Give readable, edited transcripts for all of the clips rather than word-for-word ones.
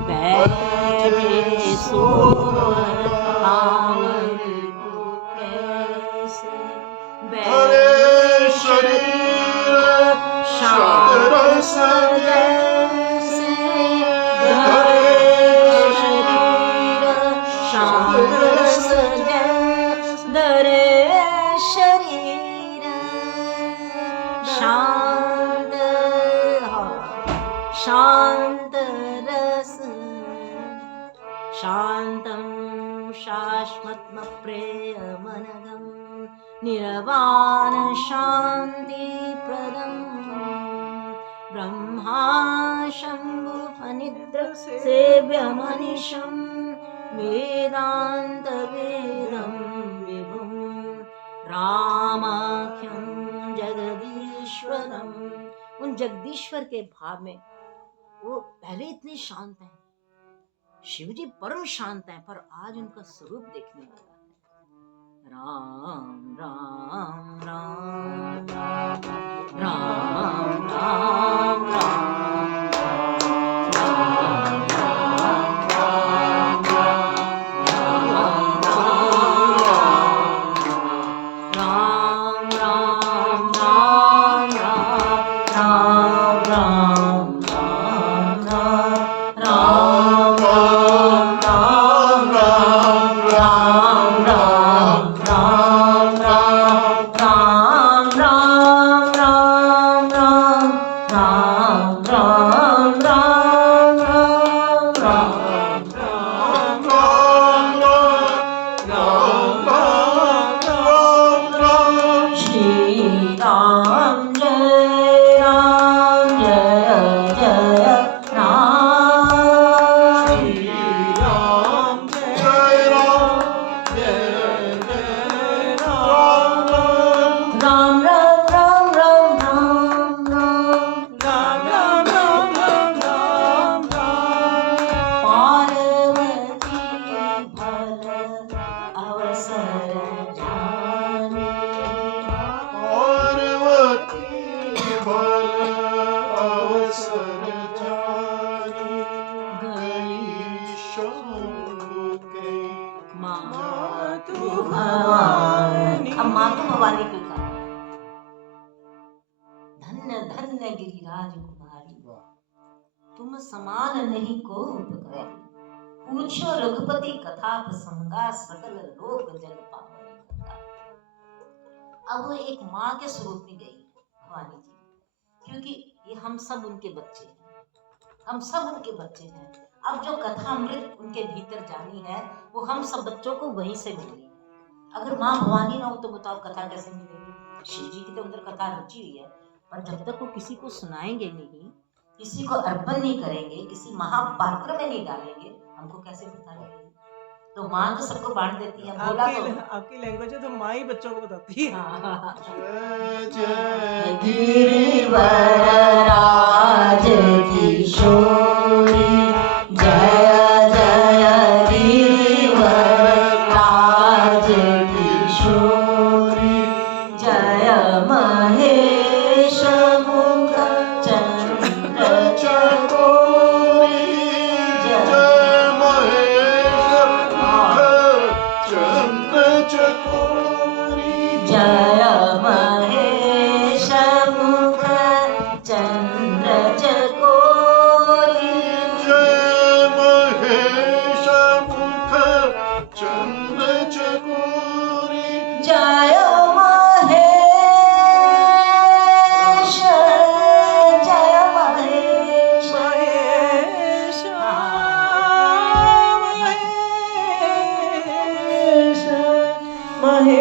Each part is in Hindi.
बैठे सोवर कामर को कैसे धरे शरीर शांत रस जैसे धरे शरीर शांत रस जैसे धरे शरीर शांत शांत रस शांतं शाश्वतं प्रेमनगं निर्वाण शान्तिप्रदं ब्रह्मा शम्भु फनिद्र सेव्यमनिशं वेदान्तवेदं विभुं रामाख्यं जगदीश्वरम्। उन जगदीश्वर के भाव में वो पहले इतने शांत हैं, शिव जी परम शांत हैं, पर आज उनका स्वरूप देखने वाला है। राम राम राम राम राम राम गिरिराज कुमारी तुम समान नहीं को उपकारी, पूछो रघुपति कथा प्रसंगा सकल लोक जग पावनी कथा। अब वो एक माँ के स्वरूप में गई भवानी जी, क्योंकि ये हम सब उनके बच्चे हैं, हम सब उनके बच्चे हैं। अब जो कथा अमृत उनके भीतर जानी है वो हम सब बच्चों को वहीं से मिली है। अगर माँ भवानी ना हो तो बताओ कथा कैसे मिलेगी? शिव जी की तो अंदर कथा रुचि हुई है, पर जब तक वो किसी को सुनाएंगे नहीं, किसी को अर्पण नहीं करेंगे, किसी महापात्र में नहीं डालेंगे, हमको कैसे पता लगेगी? तो माँ तो सबको बांट देती है। बोला तो आपकी लैंग्वेज है तो माँ ही बच्चों को बताती है। जय गिरिवरराज किशोरी जय जय गिरिवरराज किशोरी जय महेश मुख चंद्र चकोरी जय महेश मुख चंद्र चकोरी जय महेश मुख चंद्र चकोरी जय महेश मुख चंद्र चकोरी जय महेश जय महेश महेश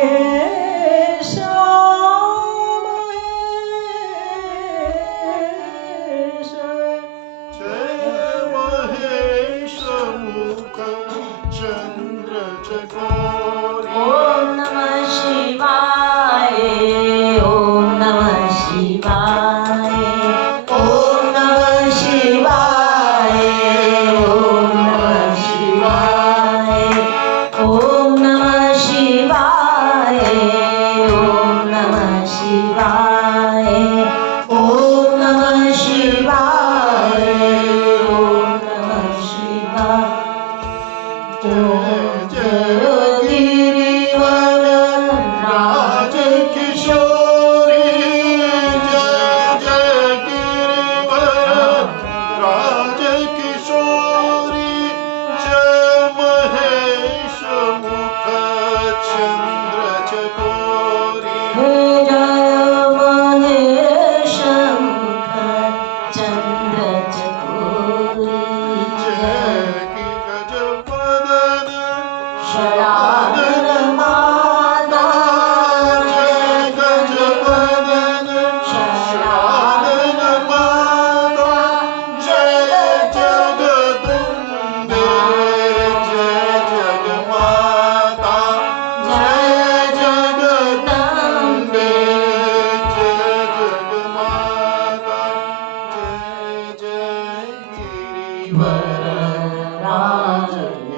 राजकिशोरी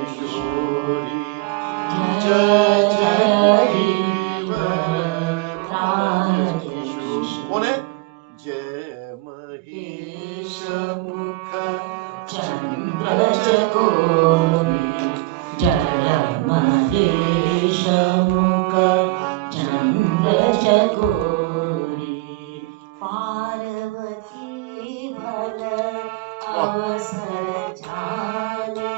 जय जय राजकिशोरी। कौन है? जय महेश मुख चंद्र चकोरी जय महेश मुख चंद्र चकोरी पार्वती भल अवसर जाने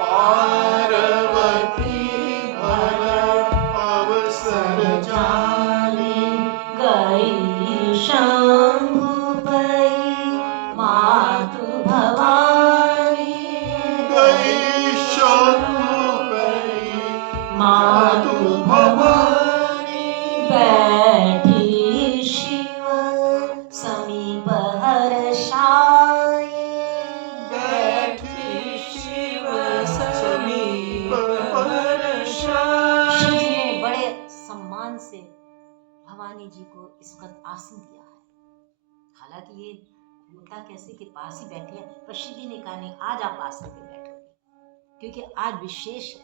पार्वती भल अवसर जानी गई शंभु पई मातु भवानी गई शंभु पई मातु भवानी बैठी शिव समीप हर्षाये बैठी शिव समीप हर्षाये। शिव जी ने बड़े सम्मान से भवानी जी को इस वक्त आसन दिया है। हालांकि ये होता कैसे कि पास ही बैठे हैं, पर शिव जी ने कहा नहीं, आज आप आसन पे बैठोगे क्योंकि आज विशेष है।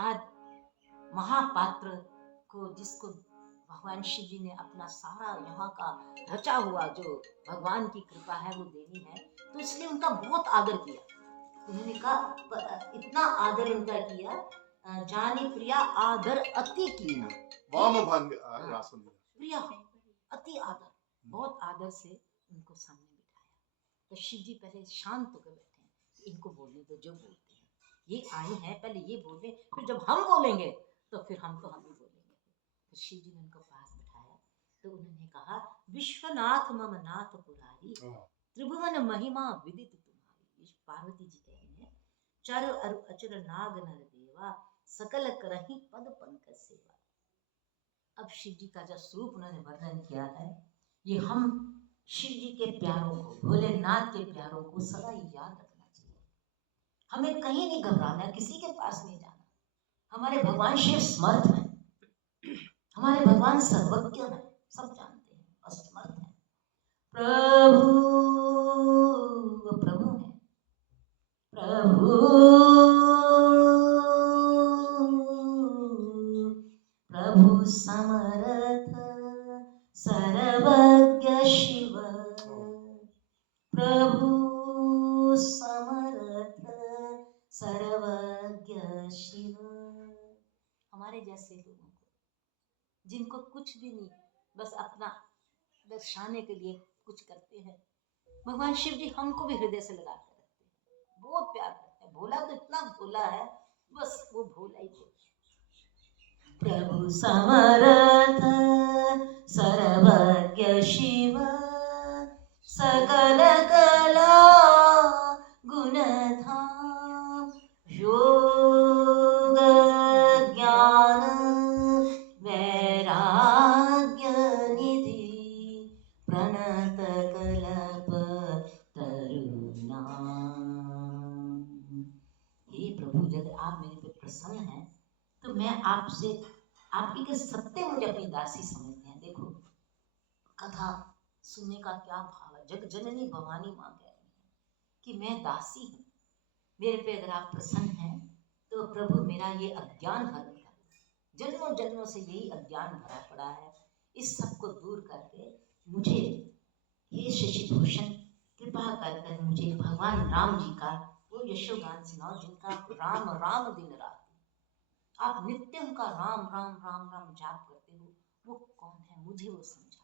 आज महापात्र को जिसको भगवान शिव जी ने अपना सारा यहाँ का रचा हुआ जो भगवान की कृपा है वो देनी है, तो इसलिए उनका बहुत आदर किया। उन्होंने कहा इतना आदर उनका किया, जानी प्रिया आदर अति कीना। वाम भांग आसन दिया। प्रिया अति आदर, बहुत आदर से उनको सामने बिठाया। तो शिव जी पहले शांत होकर बैठे हैं, इनको बोलने दो जो बोलते हैं, ये आए हैं पहले ये बोले, फिर जब हम बोलेंगे तो फिर हम ही बोलेंगे। तो शिव जी ने उनको पास बिठाया तो उन्होंने कहा विश्वनाथ मम नाथ पुरारी त्रिभुवन महिमा विदित तुम्हारी। ये पार्वती जी कह रही हैं, चर अरु अचर नाग नर देवा सकल करहि पद पंकज सेवा। अब शिव जी का जो स्वरूप उन्होंने वर्णन किया है, ये हम शिव जी के प्यारों को, भोलेनाथ के प्यारों को सदा याद रखना चाहिए। हमें कहीं नहीं घबराना, किसी के पास नहीं जाना। हमारे भगवान शिव समर्थ हैं, हमारे भगवान सर्वज्ञ हैं, सब जानते हैं, असमर्थ हैं। प्रभु वो प्रभु हैं, प्रभु प्रभु समर्थ सर्वज्ञ शिव, प्रभु समर्थ सर्वज्ञ शिव। हमारे जैसे लोगों को, जिनको कुछ भी नहीं, बस अपना दर्शाने के लिए कुछ करते हैं, भगवान शिव जी हमको भी हृदय से लगा कर रखते हैं, बहुत प्यार करते हैं। भोला तो इतना भोला है, बस वो भोला ही भोला। प्रभु समर्थ सर्वज्ञ शिव, सकल कला गुण धाम, योग ज्ञान वैराग्य निधि, प्रणत कल्प तरुणाम। हे प्रभु, यदि आप मेरे पे प्रसन्न हैं तो मैं आपसे, आपकी के सत्य मुझे अपनी दासी समझते हैं। देखो कथा सुनने का क्या भाव है। जग जननी भवानी माँ कह रही है कि मैं दासी हूँ, मेरे पे अगर आप प्रसन्न हैं तो प्रभु मेरा ये अज्ञान हरण कर। जन्मों जन्मों से यही अज्ञान भरा पड़ा है, इस सब को दूर करके मुझे हे शशिभूषण कृपा कर मुझे भगवान राम जी का वो यशोगान सुनाओ, जिनका राम राम दिन रात आप नित्य उनका राम राम राम राम जाप करते हो, वो कौन है मुझे वो समझा।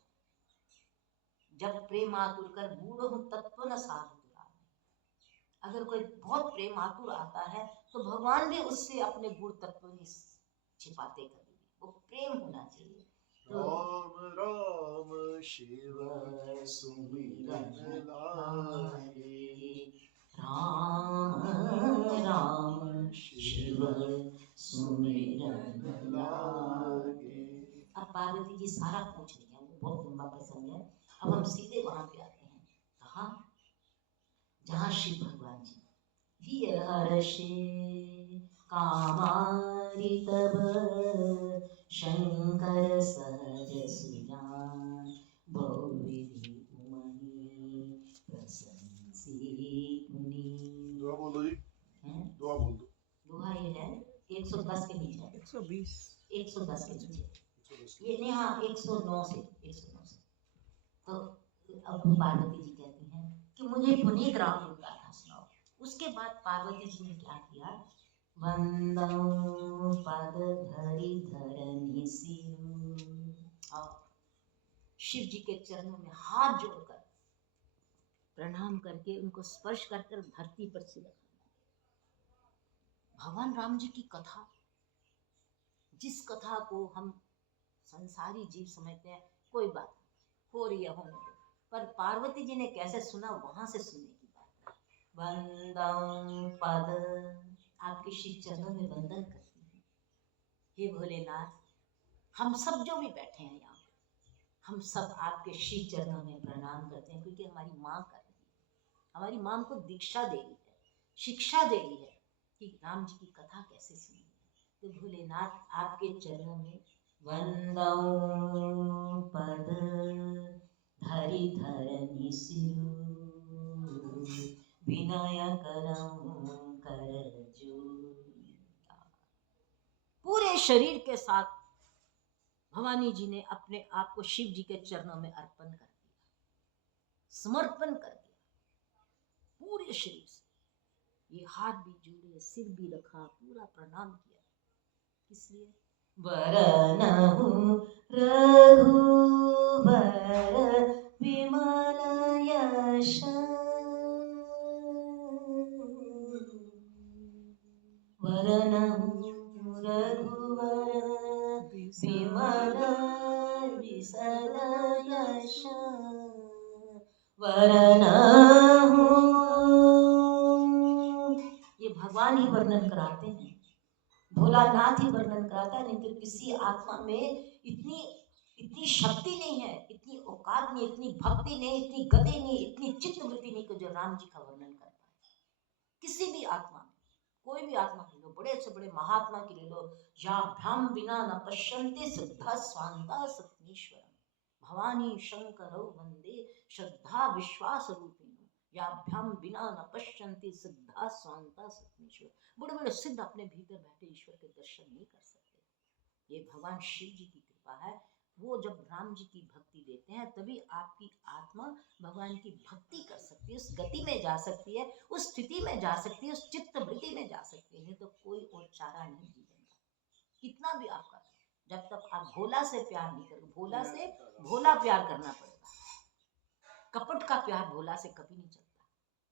जब प्रेम आतुर कर बूढ़ो हूँ तत्व न साधु दुराने। अगर कोई बहुत प्रेम आतुर आता है तो भगवान भी उससे अपने गुण तत्व नहीं छिपाते कभी, वो प्रेम होना चाहिए। राम राम शिव सुमिरन लागे, राम राम शिव सुमिरन लागे। अब पार्वती जी सारा पूछ रही है, वो बहुत लंबा प्रसंग है। अब हम सीधे वहां पे आते हैं, कहा जहाँ शिव भगवान जी ही हर्षे कामारि तब शंकर सहज सुजान, बहुविधि उमनि प्रशंसी मुनि। बोल दो जी, हैं? दुआ बोल दो। दोहा ये है 110 के नीचे है, 120 110 के नीचे 110 ये नहीं, हाँ 109 से 109 से। तो अब पार्वती जी कहती हैं कि मुझे पुनीत राम की गाथा सुनाओ। उसके बाद पार्वती जी ने क्या किया, वंदौ पद धरि धरनी सिरु, और शिव जी के चरणों में हाथ जोड़कर प्रणाम करके उनको स्पर्श कर कर धरती पर सिर रखा। भगवान राम जी की कथा, जिस कथा को हम संसारी जीव समझते हैं, कोई बात हो रही है होने दो, पर पार्वती जी ने कैसे सुना वहां से सुनने की बात। वंदं पद, आपके श्री चरणों में वंदन करती हूँ। हे भोलेनाथ, हम सब जो भी बैठे हैं यहाँ, हम सब आपके श्री चरणों में प्रणाम करते हैं, क्योंकि हमारी माँ कर रही है, हमारी माँ को दीक्षा दे रही है, शिक्षा दे रही है कि राम जी की कथा कैसे सुनी है। तो भोलेनाथ आपके चरणों में वंदौ पद धरि धरनी सिरु, विनय करऊं कर जोरी। पूरे शरीर के साथ भवानी जी ने अपने आप को शिव जी के चरणों में अर्पण कर दिया, समर्पण कर दिया पूरे शरीर से। ये हाथ भी जोड़े, सिर भी रखा, पूरा प्रणाम किया। इसलिए वरनहु रघुवर विमल यश, वरनहु रघुवर विमल विसद यश, वरनहु, ये भगवान ही वर्णन कराते हैं, भोलानाथ ही वर्णन कराता है। नहीं तो किसी आत्मा में इतनी इतनी शक्ति नहीं है, इतनी औकात नहीं, इतनी भक्ति नहीं, इतनी गति नहीं, इतनी चित्त वृत्ति नहीं कि जो राम जी का वर्णन कर पाए। किसी भी आत्मा में, कोई भी आत्मा ले लो, बड़े से बड़े महात्मा की ले लो, याभ्याम विना न पश्यन्ते सिद्धा स्वांता सत्मीश्वरम, भवानी शंकरौ वंदे श्रद्धा विश्वास रूपिणी, याभ्याम बिना न पश्यन्ते सिद्धा स्वांता सत्मीश्वर। बड़े बड़े सिद्ध अपने भीतर बैठे ईश्वर के दर्शन नहीं कर सकते। ये भगवान शिव जी की कृपा है। वो जब राम जी की भक्ति देते हैं तभी आपकी आत्मा भगवान की भक्ति कर सकती है, उस गति में जा सकती है, उस स्थिति में जा सकती है, उस चित्त वृत्ति में जा सकती है। तो कोई और चारा नहीं जीवन का, कितना भी आपका, जब तक आप भोला से प्यार नहीं करोगे, भोला से भोला प्यार करना पड़ेगा। कपट का प्यार भोला से कभी नहीं चलता।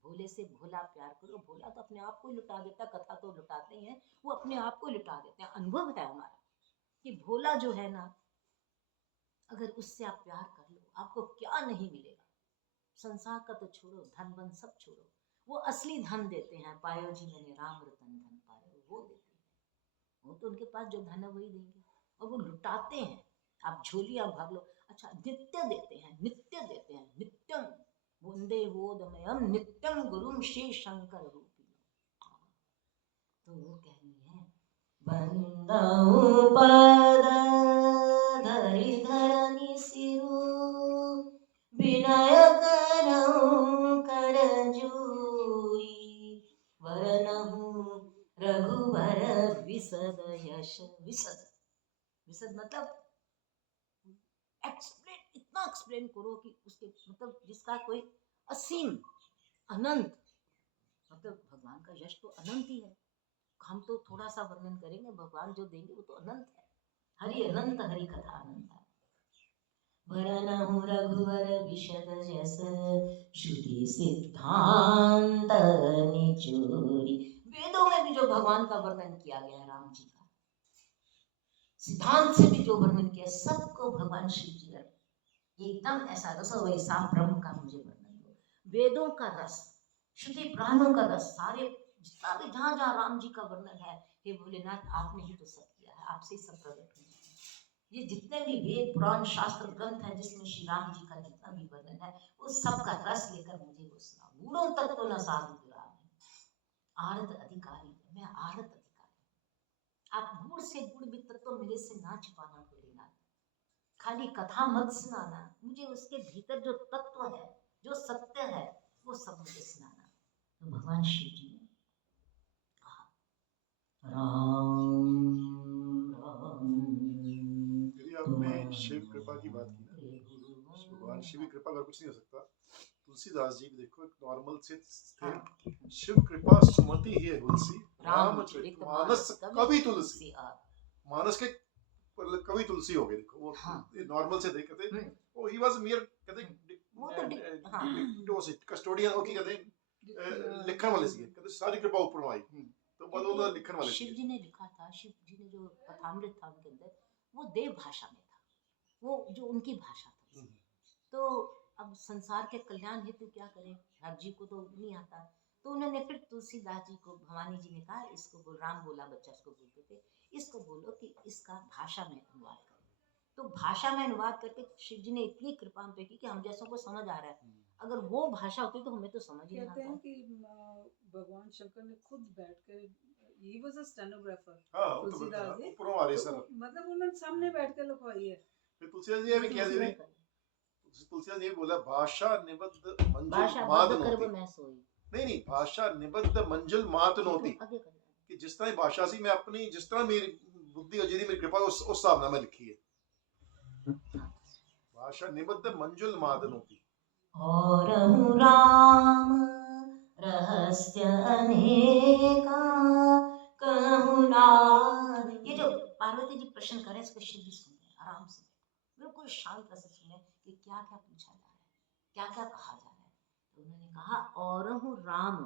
भोले से भोला प्यार करो, भोला तो अपने आप को लुटा देता, कथा तो लुटाते ही हैं, वो अपने आप को लुटा देते हैं। अनुभव है हमारा कि भोला जो है ना, अगर उससे आप प्यार कर लो, आपको क्या नहीं मिलेगा। संसार का तो छोड़ो, धन बन सब छोड़ो, वो असली धन देते हैं। पायो जी मैंने राम रतन धन पायो, वो देते हैं। वो तो उनके पास जो धन है वही देंगे, और वो लुटाते हैं। आप झोलियां भर लो, अच्छा नित्य देते हैं, नित्य देते हैं, नित्यम वंदे बोधमयम नित्यम गुरुम श्री शंकर रूपी। तो वो कह रही है वंदौ पद धरि धरनी सिरु, विनय करऊं कर जोरी, वरनहु रघुवर विसद यश। विसद, विसद मतलब एक्सप्लेन, इतना एक्सप्लेन करो कि उसके मतलब जिसका कोई असीम अनंत, मतलब भगवान का यश तो अनंत ही है। हम तो थोड़ा सा वर्णन करेंगे, भगवान जो देंगे वो तो अनंत है। हरि अनंत, हरि कथा अनंत है। वरनहु रघुवर विशद जस, श्रुति सिद्धांत निचोरी। वेदों में भी जो भगवान का वर्णन किया गया है, राम जी का सिद्धांत से भी जो वर्णन किया, सबको भगवान शिव जी ने एकदम ऐसा रस, वैसा ब्रह्म का मुझे वर्णन दो। वेदों का रस, श्रुति पुराणों का रस, सारे जितना भी जहाँ जहाँ राम जी का वर्णन है, हे भोलेनाथ आपने ही तो सब किया है, आपसे ही सब प्रकट हुए हैं। ये जितने भी वेद पुराण शास्त्र ग्रंथ है जिसमें श्री राम जी का जितना भी वर्णन है, उस सब का रस लेकर मुझे वो सुना। गुणों तक तो न साधु विराम, आरत अधिकारी, मैं आरत अधिकारी। आप गुड़ से गुड़ भी तो मेरे से ना छिपाना भोलेनाथ, खाली कथा मत सुनाना, मुझे उसके भीतर जो तत्व है, जो सत्य है, वो सब मुझे सुनाना। तो भगवान शिव जी ने बात की ना, भगवान शिव की कृपा अगर कुछ नहीं हो सकता। तुलसीदास जी भी देखो एक नॉर्मल से थे, हाँ। शिव कृपा सुमति है तुलसी, रामचरित मानस कवि तुलसी। मानस के कवि तुलसी हो गए, देखो वो हाँ। नॉर्मल से थे, कहते हम्म, वो ही वाज मियर, कहते वो तो हाँ। कस्टोडियन हो, कहते लिखण वाले सी, कहते सारी कृपा ऊपर आई, तो मतलब वो लिखण वाले शिव सी। जी ने लिखा था, शिव जी ने जो कथामृत था उनके अंदर, वो देव भाषा में था, वो जो उनकी भाषा था। तो अब संसार के कल्याण हेतु क्या करें, हर जी को तो नहीं आता, तो उन्होंने फिर तुलसीदास जी को, भवानी जी ने कहा इसको बोल, राम बोला बच्चा उसको बोलते थे, इसको बोलो कि इसका भाषा में अनुवाद करें। तो भाषा में अनुवाद करके शिव जी ने इतनी कृपा हम पे की कि हम जैसों को समझ आ रहा है। अगर वो भाषा होती तो हमें तो समझ ही नहीं कहते हैं आता। कि भगवान शंकर ने खुद बैठकर, ही वाज अ स्टेनोग्राफर, हाँ, वो तो तुलसीदास जी, ऊपरों वाले सर, तो मतलब उन्होंने सामने बैठ कर लिखवाई है। फिर तुलसीदास जी ने भी किया, दीदी तुलसीदास जी ने बोला भाषा निबद्ध मंजुल भाषा माद बद्ध करब नोती, मैं सोई। नहीं भाषा निबद्ध मंजुल मात नोती, आगे कर। कि जिस तरह भाषा सी मैं अपनी, जिस तरह मेरी बुद्धि और जितनी मेरी कृपा उस हिसाब में मैं लिखी है, भाषा निबद्ध मंजुल माद नोती। और राम रहस्य अनेका कहूँ नाथ। ये जो पार्वती जी प्रश्न करें इसको शिव जी सुन रहे हैं आराम से, बिल्कुल शांत रस सुने कि क्या क्या पूछा जा रहा है, क्या क्या कहा जा रहा है। तो उन्होंने कहा और राम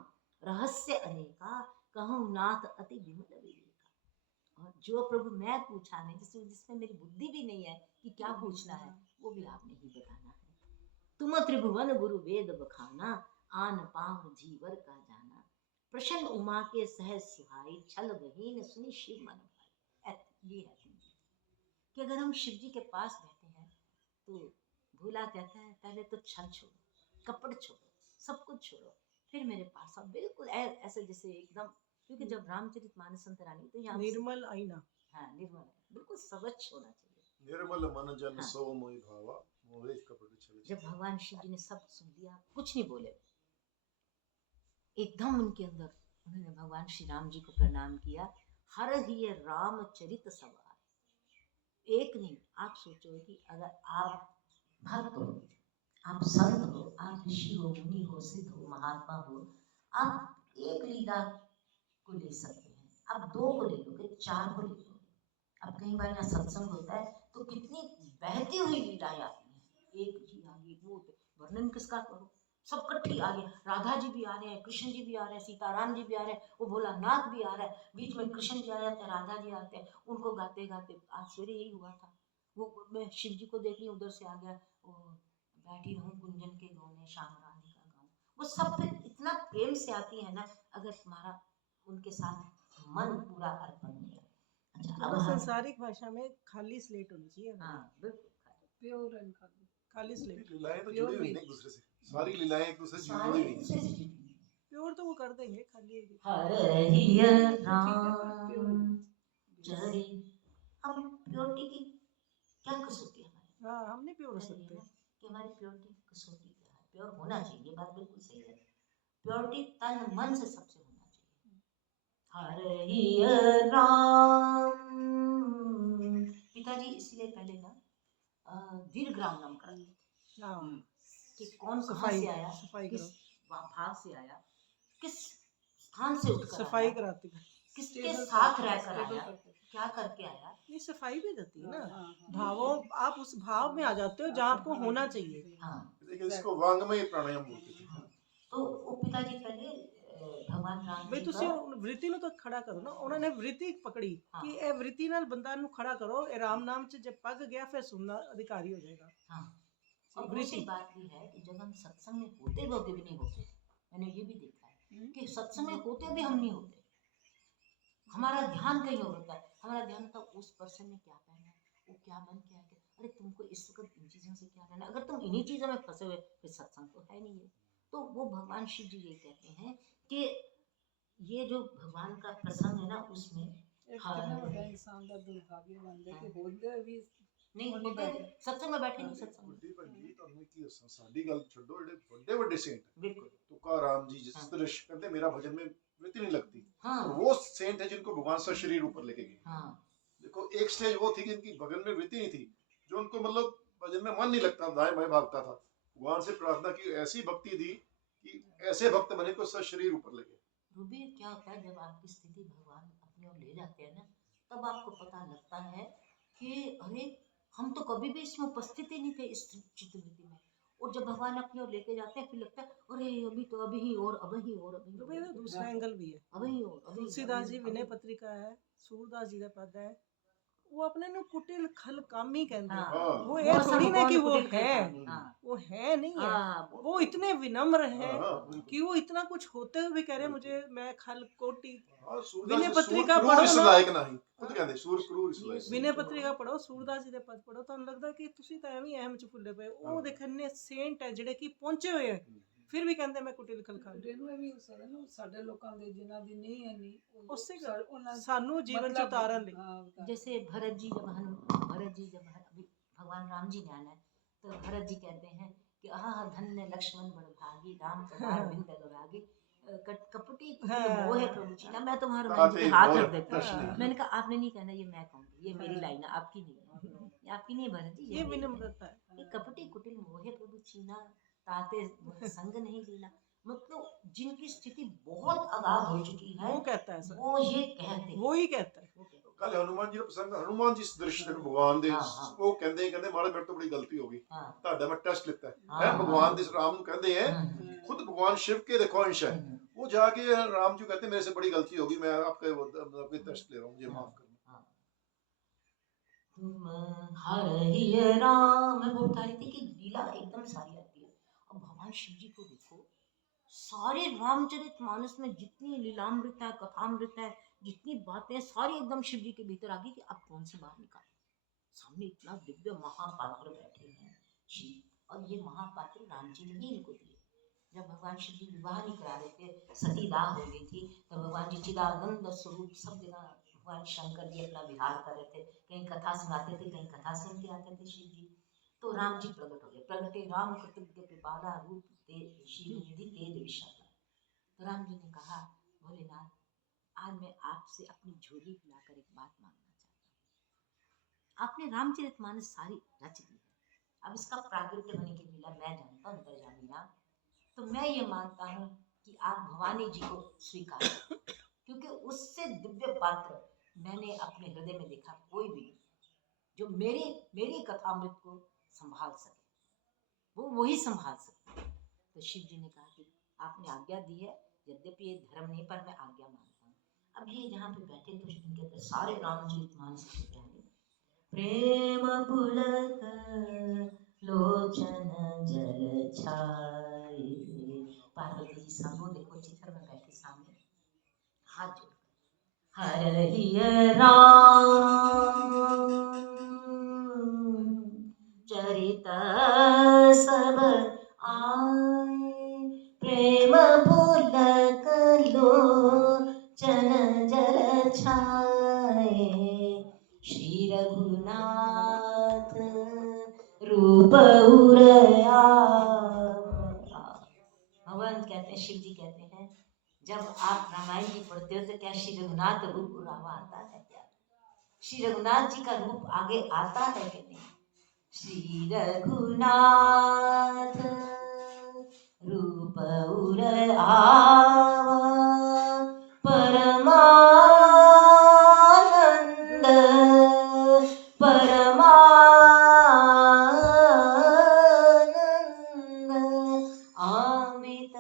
रहस्य अनेका कहूँ नाथ अति विमल विवेका। और जो प्रभु मैं पूछा नहीं, जिसमें मेरी बुद्धि भी नहीं है कि क्या पूछना है, वो भी आपने ही बताना है। तुम त्रिभुवन गुरु वेद बखाना, आन पाव जीवर का जाना। प्रसन्न उमा के सहज सुहाई, छल बहीन सुनी शिव मन भाई। ये है कि अगर हम शिव जी के पास बैठे हैं तो भोला कहता है पहले तो छल छोड़ो, कपट छोड़ो, सब कुछ छोड़ो, फिर मेरे पास आओ। बिल्कुल ऐसे जैसे एकदम, क्योंकि जब रामचरित मानस अंतर आनी तो यहाँ निर्मल आईना, हाँ निर्मल है, बिल्कुल स्वच्छ होना चाहिए। निर्मल मन जन हाँ। सो मोहि भावा, मोहे कपट छल। जब भगवान शिव जी ने सब सुन लिया, कुछ नहीं बोले, एकदम उनके अंदर उन्होंने भगवान श्री राम जी को प्रणाम किया। हर ही रामचरित सवार। एक नहीं, आप सोचो कि अगर आप भक्त हो, आप संत हो, आप ऋषि हो, मुनि हो, सिद्ध हो, महात्मा हो, आप एक लीला को ले सकते हैं, आप दो को ले लोगे, चार को ले लोगे। अब कई बार यहाँ सत्संग होता है तो कितनी बहती हुई लीलाएं आती हैं, एक जी आगे, वो वर्णन किसका करो, सब इकट्ठी आ रही है। राधा जी भी आ रहे हैं, कृष्ण जी भी आ रहे हैं, सीताराम जी भी आ रहे हैं, वो भोलानाथ भी आ रहा है, बीच में कृष्ण जी आ जाते हैं, राधा जी आते हैं, उनको गाते गाते आज सवेरे यही हुआ था। वो मैं शिव जी को देख रही, उधर से आ गया वो, बैठी रहूं कुंजन के गौने श्याम रानी का गाऊं। वो सब फिर इतना प्रेम से आती है ना, अगर तुम्हारा उनके साथ मन पूरा अर्पण हो जाए। अच्छा, अब संसारिक भाषा में खाली स्लेट होनी चाहिए। हाँ बिल्कुल, प्योर एंड खाली स्लेट। लीलाएं तो जुड़ी हुई हैं एक दूसरे से, सारी लीलाएं एक दूसरे से जुड़ी हुई हैं। प्योर तो वो कर देंगे, खाली हर हिय राम चरि। अब प्योरिटी की क्या कसौटी है हमारी? हाँ, हम नहीं प्योर हो पहले ये सकते। ना कि हमारी प्योरिटी की कसौटी क्या है? प्योर होना चाहिए, ये बात बिल्कुल सही है। प्योरिटी तन मन से सबसे होना चाहिए। हर हिय राम। पिताजी इसलिए पहले ना दीर्घराम नाम कराते थे हाँ, कि कौन कहाँ सफाई से आया, सफाई किस करो, भाव से आया, किस स्थान से उठकर सफाई आया, कराती है, किसके साथ रहकर आया, क्या करके आया। ये सफाई भी रहती है ना। हाँ, भावों, आप उस भाव में आ जाते हो जहाँ आपको होना चाहिए। हाँ। देखिए इसको वांग्मय प्राणायाम बोलते थे। हाँ, तो वो पिताजी पहले भगवान राम ਬਈ जी ਤੁਸੀਂ का ਵ੍ਰਿਤੀ ਨੂੰ ਤਾਂ ਖੜਾ ਕਰੋ ਨਾ। ਉਹਨਾਂ ਨੇ ਵ੍ਰਿਤੀ ਪਕੜੀ हाँ, ਕਿ ਇਹ ਵ੍ਰਿਤੀ ਨਾਲ ਬੰਦਾ ਨੂੰ ਖੜਾ ਕਰੋ, ਇਹ ਰਾਮ ਨਾਮ ਚ ਜੇ ਪੱਗ ਗਿਆ ਫਿਰ ਸੁਣਨਾ ਅਧਿਕਾਰੀ ਹੋ जाएगा। हाँ। और दूसरी बात भी है कि जब हम सत्संग में होते भी नहीं होते, मैंने ये भी देखा है कि सत्संग में होते भी हम नहीं होते, हमारा ध्यान कहीं और होता है। हमारा ध्यान होता है उस पर्सन ने क्या पहना है, वो क्या मन क्या है, अरे तुमको इस वक्त इन चीजों से क्या लेना, अगर तुम इन्हीं चीजों में फंसे हुए फिर सत्संग तो है नहीं है। तो वो भगवान शिव जी ये कहते हैं कि ये जो भगवान का प्रसंग है ना, उसमें इंसान का दुर्भाग्य बनता है कि होते भी नहीं होते सत्संग में बैठे नहीं, सत्संग में ਵੱਡੀ ਭੈਣ ਜੀ ਤੁਹਾਨੂੰ ਕੀ ਦੱਸਾਂ, ਸਾਡੀ ਗੱਲ ਛੱਡੋ, ਜਿਹੜੇ ਵੱਡੇ ਵੱਡੇ सेंट बिल्कुल तुकाराम जी जिस हाँ। तरह कहते हैं मेरा भजन में वृत्ति नहीं लगती, हाँ और वो सेंट है जिनको भगवान सा शरीर ऊपर लेके गए। हाँ देखो एक स्टेज वो थी कि इनकी भजन में वृत्ति नहीं थी, जो उनको मतलब भजन में मन नहीं लगता, दाएं बाएं भागता था। भगवान से प्रार्थना की, ऐसी भक्ति दी कि ऐसे भक्त बने को सब शरीर ऊपर ले गए। रूबी, क्या होता है जब आपकी स्थिति भगवान अपनी ओर ले जाते हैं ना, तब आपको पता लगता है कि अरे हम तो कभी भी इसमें उपस्थित ही नहीं थे इस चित्रवृत्ति में, और जब भगवान अपनी ओर लेके जाते हैं फिर लगता है अरे अभी तो अभी ही और अभी और अभी तो भैया दूसरा एंगल भी है। अभी और अभी तुलसीदास जी विनय पत्रिका है, सूरदास जी का पद है, वो अपने ने कुटिल खल कामी कहते हैं। हाँ। वो ये थोड़ी ना कि वो है, हाँ, वो है नहीं है, हाँ, वो इतने विनम्र है हाँ, बिल्कुल। कि वो इतना कुछ होते हुए भी कह रहे मुझे मैं खल कोटि। हाँ, सूरदास विनय जी पत्रिका सूर क्रूर पढ़ो इस ना। लायक नहीं, खुद कहते सूर क्रूर इस लायक। विनय पत्रिका पढ़ो, सूरदास जी ਦੇ ਪਦ ਪੜੋ, ਤੁਹਾਨੂੰ ਲੱਗਦਾ ਕਿ ਤੁਸੀਂ ਤਾਂ ਐਵੇਂ ਅਹਿਮ ਚ ਭੁੱਲੇ ਪਏ। ਉਹ ਦੇਖਣੇ ਸੇਂਟ ਹੈ ਜਿਹੜੇ ਕਿ ਪਹੁੰਚੇ ਹੋਏ ਹੈ, ਫਿਰ ਵੀ ਕਹਿੰਦੇ ਮੈਂ ਕੁਟਿਲ ਖਲ ਖਾ ਇਹਨੂੰ ਇਹ ਵੀ ਹੋ ਸਕਦਾ ਨਾ ਸਾਡੇ ਲੋਕਾਂ ਦੇ ਜਿਨ੍ਹਾਂ ਦੀ ਨਹੀਂ ਹੈ ਨਹੀਂ ਉਸੇ ਸਾਨੂੰ ਜੀਵਨ ਚ ਉਤਾਰਨ ਲਈ। जैसे भरत जी जब अभी भगवान राम जी ने आना है, तो भरत जी कहते हैं कि हाँ धन्य लक्ष्मण बड़ भागी, राम पधार बिंद अनुरागी, कपटी मोहे प्रभु चीना। मैं तुम्हारे मंच पे हाथ रख देता हूँ। मैंने कहा आपने नहीं कहना, ये मैं कहूँगी, ये मेरी लाइन है, आपकी नहीं है, ये आपकी नहीं है भरत जी, ये मेरी है। विनम्रता है। ये कपटी कुटिल मोहे प्रभु चीना, ताते संग नहीं लीना। मतलब जिनकी स्थिति बहुत अगाध हो चुकी है, वो कहता है सर, वो ये कहते हैं, वो ही कहता है। ਕੱਲ ਹਨੂਮਾਨ ਜੀ ਦਾ ਪ੍ਰਸੰਗ, ਹਨੂਮਾਨ ਜੀ ਦ੍ਰਿਸ਼ ਤੱਕ ਭਗਵਾਨ ਦੇ ਹਾਂ, ਹਾਂ। ਉਹ ਕਹਿੰਦੇ ਮਾਰੇ ਮੇਰੇ ਤੋਂ ਬੜੀ ਗਲਤੀ ਹੋ ਗਈ, हाँ, ਤੁਹਾਡਾ ਮੈਂ ਟੈਸਟ ਲਿੱਤਾ ਹੈ। ਹਾਂ, भगवान ਦੇ राम ਨੂੰ ਕਹਿੰਦੇ हैं, हम्म, खुद भगवान शिव के देखो अंश है, हम्म, वो जाके राम जी कहते हैं मेरे से बड़ी गलती होगी, मैं आपके टेस्ट ले रहा हूँ, मुझे माफ करना। हाँ। तुम हरहि राम, मैं वो बता रही थी कि लीला एकदम सारी आती है। अब भगवान शिव जी को देखो, सारे रामचरित मानस में जितनी लीलामृत है, कथामृत है, जितनी बातें हैं, सारी एकदम शिव जी के भीतर आ गई कि अब कौन सी बात निकाले। सामने इतना दिव्य महापात्र बैठे हैं शिव, और ये महापात्र राम जी ने ही इनको दिए। जब भगवान शिव जी विवाह नहीं करा रहे थे, सती दाह हो गई थी, तो भगवान जी चिदानंद स्वरूप सब जगह भगवान शंकर जी अपना विहार कर रहे थे, कहीं कथा सुनाते थे, कहीं कथा सुन के आते थे शिव जी। तो राम जी प्रकट हो गए, प्रगटे राम कृतज्ञ कृपाला रूप तेज शिव निधि तेज विशाला। तो राम जी ने कहा भोलेनाथ, आज मैं आपसे अपनी झोली हिलाकर एक बात मांगना चाहता हूँ। आपने रामचरितमानस सारी रच दी है, अब इसका प्रागट्य होने की लीला मैं जानता हूँ अंतर्यामी राम, तो मैं ये मानता हूँ कि आप भवानी जी को स्वीकार करें, क्योंकि उससे दिव्य पात्र मैंने अपने हृदय में देखा कोई भी नहीं, जो मेरी कथामृत को संभाल सके, वो वही संभाल सकते। तो शिव जी ने कहा कि आपने आज्ञा दी है, यद्यपि ये धर्म नहीं, पर मैं आज्ञा मानता हूँ। अब ये जहाँ पे बैठे तो इनके सारे रामचरितमानस के पहले प्रेम पुलक लोचन जल छाए, पार्वती जी सामो देखो चित्र में बैठे सामने हाथ जोड़, हरहि राम चरित सब आए, प्रेम पुलक लोचन जल छाए, श्री रघुनाथ रूप उरया। भगवान कहते हैं, शिव जी कहते हैं, जब आप रामायण जी पढ़ते हो तो क्या श्री रघुनाथ रूप उरावा आता है क्या? श्री रघुनाथ जी का रूप आगे आता है कि नहीं? श्री रघुनाथ रूप उरआवा, परमानंद परमानंद अमित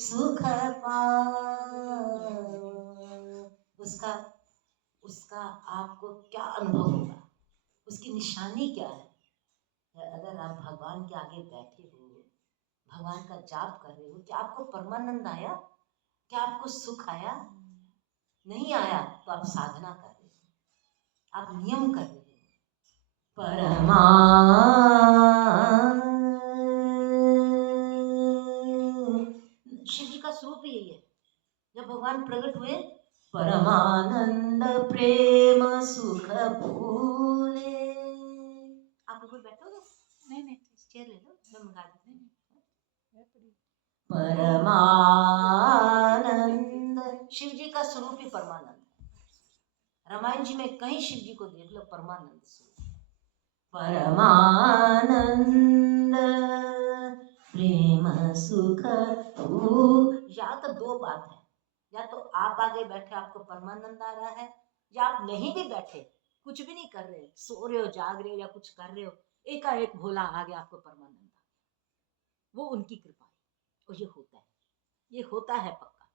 सुख पाओ। उसका आपको क्या अनुभव होगा, उसकी निशानी क्या है? अगर आप भगवान के आगे बैठे हो, भगवान का जाप कर रहे हो, क्या आपको परमानंद आया? क्या आपको सुख आया? नहीं आया तो आप साधना कर रहे हो, आप नियम कर रहे हो। शिव जी का स्वरूप ही यही है। जब भगवान प्रकट हुए, परमानंद प्रेम सुख फूले। आप ऊपर बैठोगे? नहीं, चेयर ले लो, मैं मंगा देती हूँ। परमानंद, शिव जी का स्वरूप ही परमानंद है। रामायण जी में कहीं शिव जी को देख लो, परमानंद स्वरूप। परमानंद प्रेम सुख। या तो दो बात है, या तो आप आगे बैठे आपको परमानंद आ रहा है, या आप नहीं भी बैठे, कुछ भी नहीं कर रहे, सो रहे हो, जाग रहे हो या कुछ कर रहे हो, एकाएक भोला आ गया आपको परमानंद आ गया। वो उनकी कृपा है और ये होता है, ये होता है पक्का।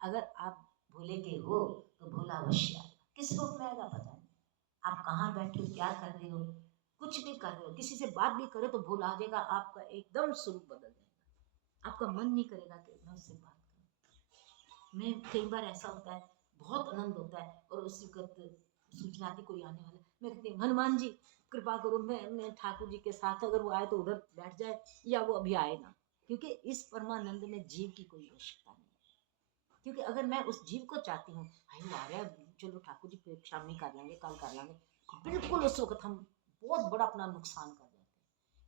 अगर आप भोले के हो तो भोला अवश्य आएगा। किस रूप में आएगा पता नहीं। आप कहाँ बैठे हो, क्या कर रहे हो, कुछ भी कर रहे हो, किसी से बात भी करो तो भोला आ जाएगा, आपका एकदम स्वरूप बदल जाएगा। आपका मन नहीं करेगा कि मैं उससे बात करूं। मैं कई बार ऐसा होता है, बहुत आनंद होता है और उस वक्त सूचना आती कोई आने वाला, मैं कहती हूँ हनुमान जी कृपा करो, मैं ठाकुर जी के साथ, अगर वो आए तो उधर बैठ जाए या वो अभी आए ना, क्योंकि इस परमानंद में जीव की कोई आवश्यकता नहीं है। क्योंकि अगर मैं उस जीव को चाहती हूँ, भाई वो आ रहा है, चलो ठाकुर जी पे शाम में कर लेंगे, कल कर लेंगे, बिल्कुल उस वक्त हम बहुत बड़ा अपना नुकसान कर जाते हैं।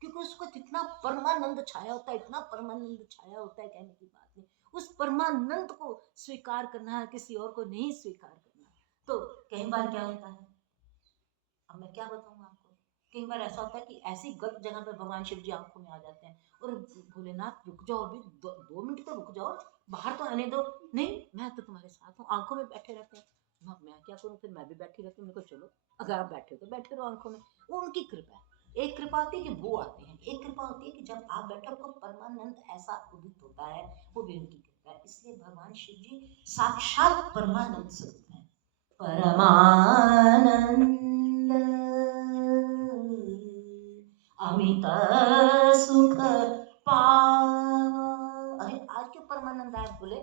क्योंकि उस वक्त इतना परमानंद छाया होता है, इतना परमानंद छाया होता है, कहने की बात नहीं। उस परमानंद को स्वीकार करना है, किसी और को नहीं स्वीकार करना। तो कई बार क्या होता है, अब मैं क्या बताऊँ आपको, कई बार ऐसा होता है कि ऐसी गलत जगह पे भगवान शिव जी आंखों में आ जाते हैं और भोलेनाथ रुक जाओ, अभी 2 मिनट तो रुक जाओ, बाहर तो आने दो। नहीं, मैं तो तुम्हारे साथ हूँ, आंखों में बैठे रहते हैं। मैं क्या करूँ, फिर मैं भी बैठी रहती हूँ, मेरे को चलो, अगर आप बैठे हो तो बैठे रहो आंखों में। वो उनकी कृपा है। एक कृपा होती है कि वो आते हैं, एक कृपा होती है कि जब आप बैठो आपको परमानंद ऐसा उदित होता है, वो भी उनकी कृपा है। इसलिए भगवान शिव जी साक्षात परमानंद स्वरूप है। परमानंद अमित सुख पावा। अरे आज क्यों परमानंद आए, बोले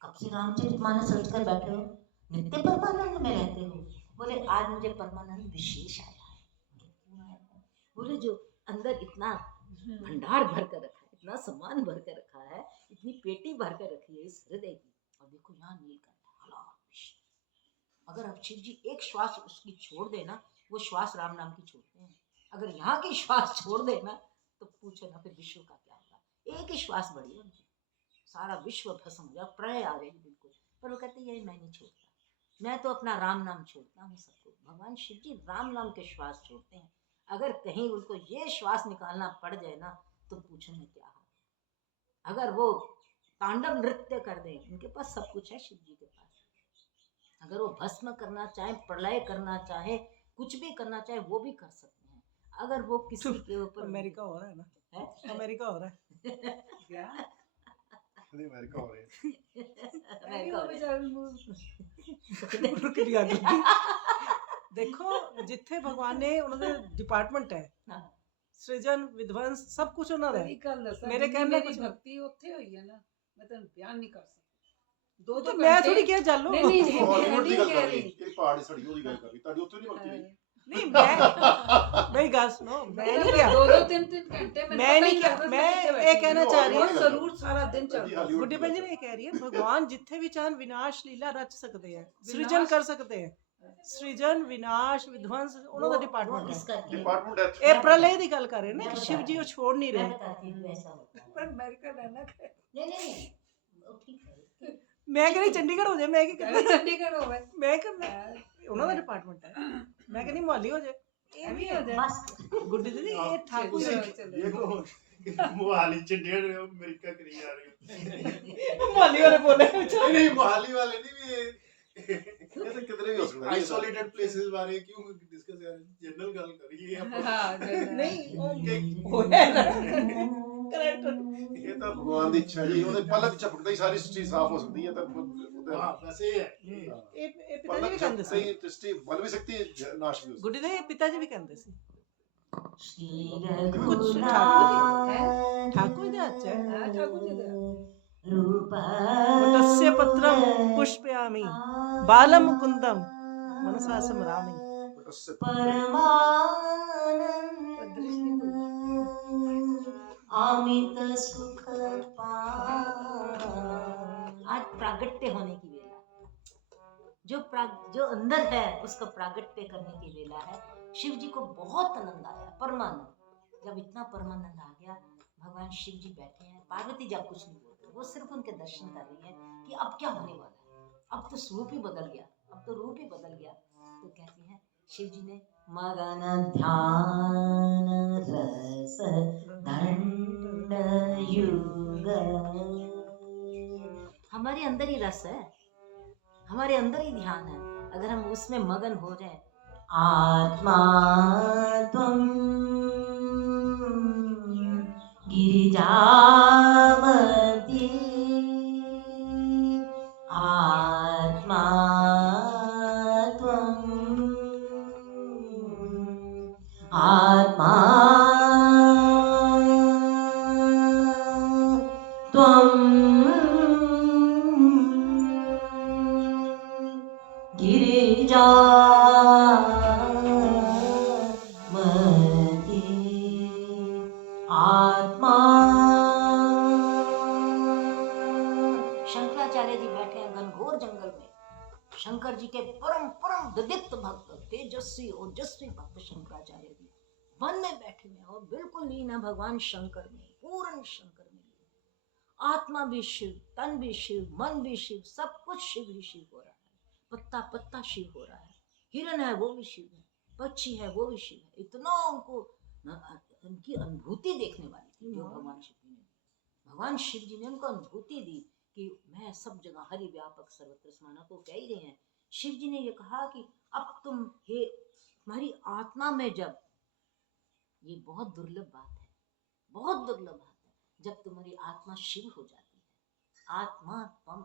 कब से रामचरितमानस रच कर बैठे हो, नित्य परमानंद में रहते हो। बोले आज मुझे परमानंद विशेष आया है। बोले जो अंदर इतना भंडार भर कर रखा है, इतना सामान भर कर रखा है, इतनी पेटी भर कर रखी है इस हृदय की, और देखो यहाँ नीलकंठ, अगर अब शिव जी एक श्वास उसकी छोड़ देना, वो श्वास राम नाम की छोड़ते हैं, अगर यहाँ की श्वास छोड़ देना तो पूछो ना फिर विश्व का क्या होगा। एक ही श्वास बढ़ी उनकी, सारा विश्व भस्म हो जाए, प्रलय आ जाएगी बिल्कुल। पर वो कहते हैं मैं नहीं छोड़ता, मैं तो अपना राम नाम छोड़ता हूँ सबको। भगवान शिव जी राम नाम के श्वास छोड़ते हैं। अगर कहीं उनको ये श्वास निकालना पड़ जाए ना तो पूछो ना क्या हाल। अगर वो तांडव नृत्य कर दें, उनके पास सब कुछ है शिव जी के पास। अगर वो भस्म करना चाहे, प्रलय करना चाहे, कुछ भी करना चाहे, वो भी कर सकते हैं। अगर वो किसी के ऊपर अमेरिका हो रहा है ना, है अमेरिका हो रहा है क्या अमेरिका हो रहे हैं। अमेरिका हो रुक जा देखो जिथे भगवान ने उन्होंने डिपार्टमेंट है, हाँ। सृजन विध्वंस सब कुछ उन्होंने मेरी गल दसा, मेरे जिन्नी कहने मेरी कुछ भक्ति उत्थे हुई है ना, मैं तेन बयान नहीं कर सकती। दो तो दो मैं घंटे थोड़ी क्या जान लो नहीं नहीं हॉलीवुड ਦੀ ਗੱਲ कह ਕਰ रही ਰਹੀ, ਇਹ ਪਹਾੜੀ ਸੜੀ ਉਹਦੀ ਗੱਲ ਕਰ ਰਹੀ, ਤੁਹਾਡੀ ਉੱਥੇ ਨਹੀਂ ਭਗਤੀ ਰਹੀ। नहीं मैं मेरी गल सुनो, मैं नहीं क्या, दो दो तीन तीन घंटे मैं नहीं क्या, मैं ये कहना चाह रही हूँ, जरूर सारा दिन चलता। गुड्डी बहन जी ने ये कह रही है भगवान जिथे भी चाहन विनाश लीला रच सकते हैं, सृजन कर सकते हैं, सृजन विनाश विध्वंस उन्होंने डिपार्टमेंट है। डिपार्टमेंट है। ये प्रलय की गल कर रहे हैं ना कि शिव जी वो छोड़ नहीं मैं रहे। बताती हूँ ऐसा होता है। पर अमेरिका रहना नहीं नहीं नहीं, वो ठीक है। मैं कह रही चंडीगढ़ हो जाए, मैं की करना, चंडीगढ़ होवे मैं करना, उन्होंने डिपार्टमेंट है, मैं कहनी मोहाली हो जाए। ये भी हो जाए। बस गुड्डी दीदी ये ठाकुर चलो, जी चलो। ये को मोहाली चंडीगढ़ अमेरिका करी जा रही है। मोहाली वाले बोले नहीं मोहाली वाले नहीं, ये तो कितने भी हो सकता है। आइसोलेटेड प्लेसेस बारे क्यों डिस्कस कर रहे हैं, जनरल गल करिए अपन। हाँ, जनरल। नहीं वो है ना करेक्ट। ये तो भगवान ਦੀ ਇੱਛਾ ਜੀ, ਉਹਦੇ ਪਲਕ ਝਪਕਦੇ ਹੀ ਸਾਰੀ ਸ੍ਰਿਸ਼ਟੀ ਸਾਫ਼ ਹੋ ਸਕਦੀ ਹੈ। ਤਾਂ ਹਾਂ ਵੈਸੇ ਇਹ ਹੈ ਇਹ ਪਿਤਾ ਜੀ ਪਲਕ ਵੀ ਕਹਿੰਦੇ ਝਪਕਦੇ ਸੀ, ਹੀ ਸ੍ਰਿਸ਼ਟੀ ਬਲ ਵੀ ਸਕਦੀ ਹੈ, ਨਾਸ਼ ਵੀ ਹੋ ਸਕਦੀ ਗੁੱਡੀ ਦੇ ਪਿਤਾ ਜੀ ਵੀ ਕਹਿੰਦੇ ਸੀ। श्री कुछ रघुनाथ ठाकुर जी अच्छा है। हाँ, ठाकुर जी का। रूप वटस्य पत्रम पुष्पयामि बालम कुंदम मनसा स्मरामि। है। उससे अमित सुख आज प्रागट्य होने की वेला, जो अंदर है उसका प्रागट्य करने की वेला है। शिव जी को बहुत आनंद आया, परमानंद। जब इतना परमानंद आ गया, भगवान शिव जी बैठे हैं, पार्वती जब कुछ नहीं बोल रही, वो सिर्फ उनके दर्शन कर रही है कि अब क्या होने वाला है। अब तो स्वरूप ही बदल गया, अब तो रूप ही बदल गया। तो कहती है शिव जी ने मगन ध्यान रस दंड युग, हमारे अंदर ही रस है, हमारे अंदर ही ध्यान है। अगर हम उसमें मगन हो जाए, आत्मा त्वं गिरिजामती, आत्मा त्वं, आत्मा त्वं गिरिजामती, आत्मा। शंकराचार्य जी बैठे हैं घनघोर जंगल में। शंकर जी के परम परम ददीप्त भक्त, तेजस्वी ओजस्वी भक्त शंकराचार्य जी वन में बैठे हुए और बिल्कुल लीन है भगवान शंकर में, पूर्ण शंकर में। आत्मा भी शिव, तन भी शिव, मन भी शिव, सब कुछ शिव ही शिव हो रहा है। पत्ता पत्ता शिव हो रहा है, हिरण है वो भी शिव है, पक्षी है वो भी शिव है। इतना उनको उनकी अनुभूति देखने वाली थी जो भगवान शिव जी ने, भगवान शिव जी ने उनको अनुभूति दी कि मैं सब जगह हरि व्यापक सर्वत्र समाना। तो कह ही रहे हैं शिव जी ने ये कहा कि अब तुम हे तुम्हारी आत्मा में, जब ये बहुत दुर्लभ बात है, बहुत दुर्लभ बात है, जब तुम्हारी आत्मा शिव हो जाती है, आत्मा त्वम,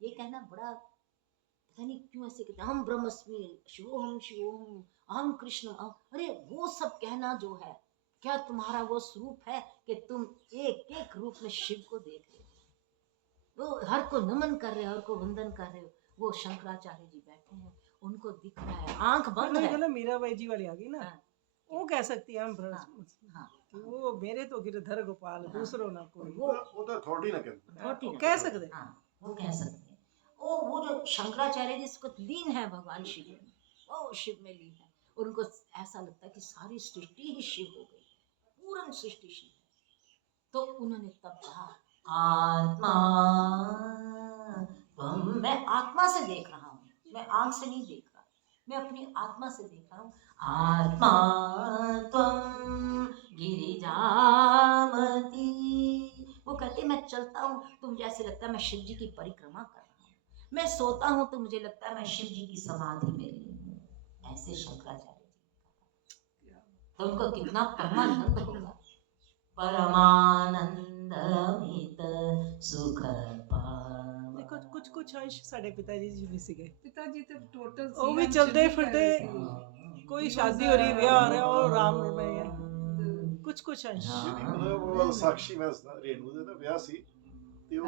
ये कहना बड़ा पता नहीं क्यों ऐसे कहते हैं, हम ब्रह्मस्मि शिवोहम शिवोहम अहम कृष्ण अरे वो सब कहना जो है, क्या तुम्हारा वो स्वरूप है कि तुम एक एक रूप में शिव को देख रहे हो, वो हर को नमन कर रहे हो, हर को वंदन कर रहे हो। वो शंकराचार्य जी बैठे हैं, उनको दिख रहा है, आंख बंद है। मीराबाई जी वाली आ गई ना, हाँ, वो कह सकती है हम हाँ, कि वो मेरे तो गिरधर गोपाल, दूसरों ना कोई। वो तो अथॉरिटी ना कहते, वो कह सकते हैं। हाँ, वो कह सकते हैं। वो जो शंकराचार्य जी इसको लीन है भगवान शिव में, वो शिव में लीन है, और उनको ऐसा लगता है कि सारी सृष्टि ही शिव हो गई, पूर्ण सृष्टि शिव है। तो उन्होंने तब कहा आत्मा त्वं, मैं आत्मा से देख रहा हूँ, मैं आंख से नहीं देख रहा, मैं अपनी आत्मा से देख रहा हूँ। आत्मा त्वं गिरिजामती, वो कहते मैं चलता हूँ तो मुझे ऐसे लगता है मैं शिव जी की परिक्रमा कर रहा हूँ, मैं सोता हूँ तो मुझे लगता है मैं शिव जी की समाधि में हूँ। ऐसे शंकराचार्य जी, तो उनको कितना परमानंद होगा, परमानंदमित सुख देखो कुछ कुछ अंश साढ़े पिताजी जी भी सीखे, पिताजी तो टोटल वो भी चलते फिरते, कोई शादी हो रही, ब्याह हो रहा और राम में है, कुछ कुछ अंश। ਉਹ ਸਾਖੀ ਮੈਂ ਦੱਸਦਾ, ਰੇਣੂ ਦੇ ਨਾ ਵਿਆਹ ਸੀ ਤੇ ਉਹ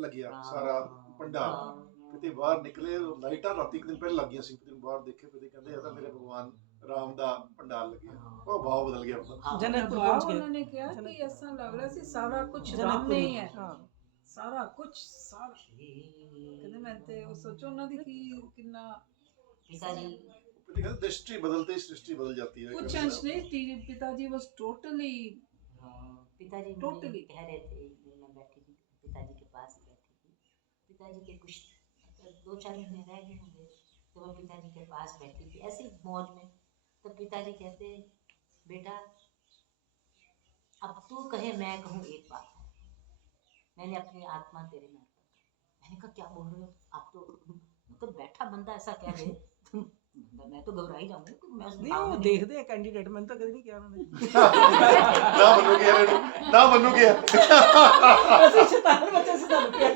ਲੱਗਿਆ ਸਾਰਾ ਪੰਡਾਲ, ਕਿਤੇ ਬਾਹਰ ਨਿਕਲੇ ਲਾਈਟਾਂ ਰਾਤੀ ਇੱਕ ਦਿਨ ਪਹਿਲਾਂ ਲੱਗੀਆਂ ਸੀ, ਇੱਕ ਦਿਨ ਬਾਹਰ ਦੇਖੇ ਕਿਤੇ ਕਹਿੰਦੇ ਇਹ ਤਾਂ ਮੇਰੇ ਭਗਵਾਨ ਰਾਮ ਦਾ ਪੰਡਾਲ ਲੱਗਿਆ, ਉਹ ਭਾਵ ਬਦਲ ਗਿਆ ਉਹਦਾ। जनकपुर पहुंच गए, उन्होंने क्या कि ऐसा लग रहा है सारा कुछ राम में ही है, सारा कुछ सारा कहते मैं ते वो सोचो ना दी कि कितना पिताजी दृष्टि बदलते ही सृष्टि बदल जाती है। कुछ अंश नहीं, पिताजी वाज टोटली पिताजी Totally. कह रहे थे, मैं बैठी थी पिताजी के पास बैठी थी, पिताजी के कुछ 2-4 महीने रह गए होंगे, तो मैं पिताजी के पास बैठी थी ऐसे ही मौज में। तो पिताजी कहते बेटा अब तू कहे मैं कहूँ एक बात है, मैंने अपनी आत्मा तेरे में अर्पण कर दी। मैंने कहा क्या बोल रहे हो आप, तो मतलब बैठा बंदा ऐसा कह रहे मैं तो घबरा ही जाऊंगी। नहीं वो देखते हैं कैंडिडेट, मैंने तो कभी नहीं किया उन्होंने। ना बनोगे यार, ना बनोगे ऐसे शैतान बच्चे से डर गया।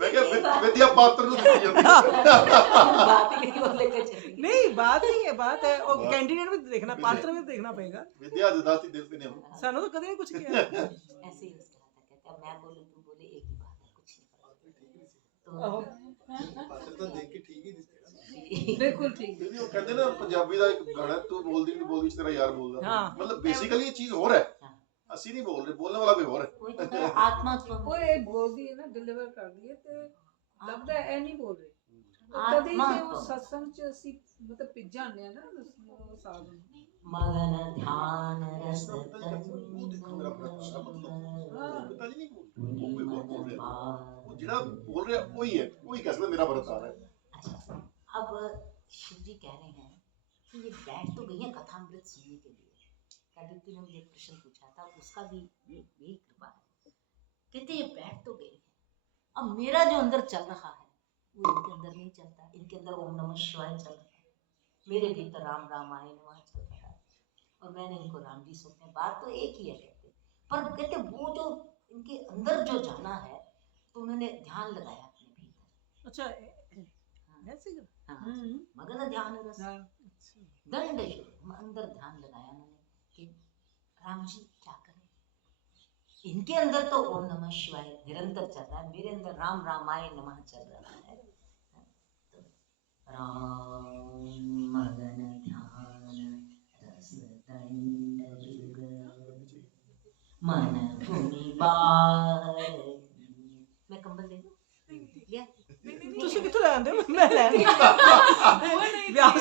मैं क्या विद्या पात्र ਨੂੰ ਦਿੱਤੀ ਜਾਂਦੀ बात ही नहीं बोले के चली। नहीं बात नहीं है, बात है और कैंडिडेट भी देखना, पात्र भी देखना पड़ेगा। विद्या दाती देते ने हम सानू तो कभी नहीं कुछ किया। ऐसे ही उसके हाथ कहते अब मैं बोलूं तू बोले एक ही बात है, कुछ नहीं तो ਪਾਤਰ ਤਾਂ ਦੇਖ ਕੇ ਠੀਕ ਹੀ ਦਿਸਦਾ। बिल्कुल ठीक। ਵੀ ਉਹ ਕਹਿੰਦੇ ਨਾ ਪੰਜਾਬੀ ਦਾ ਇੱਕ ਗਾਣਾ, ਤੂੰ ਬੋਲਦੀ ਨਹੀਂ ਬੋਲਦੀ ਤੇਰਾ ਯਾਰ ਬੋਲਦਾ, हाँ ਮਤਲਬ ਬੇਸਿਕਲੀ ਇਹ ਚੀਜ਼ ਹੋਰ ਹੈ, ਅਸੀਂ ਨਹੀਂ ਬੋਲ ਰਹੇ, ਬੋਲਣ ਵਾਲਾ ਕੋਈ ਹੋਰ ਹੈ। कोई तो कहे आत्मा स्वयं वो ये बोल दिए ना, डिलीवर कर दिए तो लगता है ए नहीं बोल रहे कदी आत्मा ते वो सत्संग च ਅਸੀਂ मतलब पिज जाने ना वो साधु मगन ध्यान रस ਪਿਤਾ ਜੀ ਨਹੀਂ ਬੋਲਦੇ, ਉਹ ਕੋਈ ਹੋਰ ਬੋਲ ਰਿਹਾ, ਉਹ ਜਿਹੜਾ ਬੋਲ ਰਿਹਾ ਉਹੀ ਹੈ, ਉਹੀ ਕਹਿ ਸਕਦਾ ਮੇਰਾ ਭਰਤ ਆ ਰਿਹਾ ਹੈ। अच्छा अब शिव जी कह रहे हैं कि ये बैठ तो गई है कथामृत सुनने के लिए। दीप्ति ने मुझे एक प्रश्न पूछा था, उसका भी यही कृपा है। कहते ये बैठ तो गई है, अब मेरा जो अंदर चल रहा है वो इनके अंदर नहीं चलता। इनके अंदर ओम नमः शिवाय चल रहा है, मेरे भीतर राम रामाय नमः चल रहा है, और मैंने इनको राम जी सौंपे। बात तो एक ही है कहते, पर कहते वो जो इनके अंदर जो जाना है तो उन्होंने ध्यान लगाया अपने भीतर। अच्छा ऐसे ही? हाँ, मगन ध्यान रस दंड अंदर ध्यान लगाया उन्होंने कि राम जी क्या करें। इनके अंदर तो ओम नमः शिवाय निरंतर चल रहा है, मेरे अंदर राम रामाय नमः चल रहा है। तो राम मगन ध्यान रस दंड जुग मन भूमि बाहर। मैं कंबल दे दूं? लिया? ਤੁਸੀਂ ਕਿੱਥੋਂ ਲੈ ਆਂਦੇ ਹੋ? ਮੈਂ ਲੈ ਆਂਦੀ ਵਿਆਹ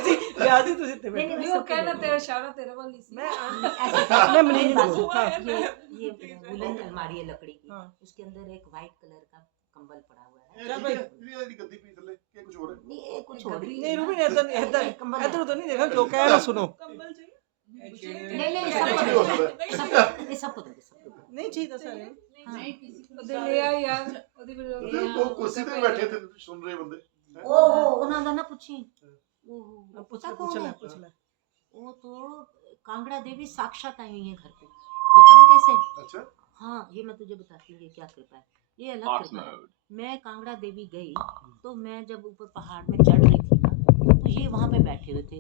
ਦੀ ਤੁਸੀਂ ਤੇ नहीं, नहीं वो कहना तेरा इशारा तेरे वाली सी मैं मनीष बोलूं। हाँ। ये वुलन अलमारी है लकड़ी की, हाँ। उसके अंदर एक वाइट कलर का कंबल पड़ा हुआ है। ਚੱਲ ਭਾਈ ਇਹਦੀ ਗੱਦੀ ਪਈ ਥੱਲੇ ਕਿ ਕੁਝ ਹੋਰ ਹੈ? नहीं ये कुछ और ही नहीं रूबी इधर इधर इधर उधर नहीं देखा, जो कह रहा सुनो। कंबल चाहिए नहीं कुछ भी हो सकता है। ये सबको दोगे, सबको दोगे। नहीं चाहिए सर। हाँ। ਉਹਦੇ ਲੈ ਆ ਯਾਰ ਉਹਦੀ ਉਹ ਕੁਰਸੀ ਤੇ ਬੈਠੇ ਤੇ ਸੁਣ ਰਹੇ ਬੰਦੇ। ओहो ਉਹਨਾਂ ਦਾ ਨਾ ਪੁੱਛੀ। ओहो पूछ पता ले पूछ कौन ले है? पूछ ले। वो तो कांगड़ा देवी साक्षात आई हुई है घर पे। बताऊं कैसे? अच्छा हाँ ये मैं तुझे बताती हूँ ये क्या कृपा है। ये अलग कृपा है। मैं कांगड़ा देवी गई तो मैं जब ऊपर पहाड़ में चढ़ रही थी ना, तो ये वहां पे बैठे हुए थे।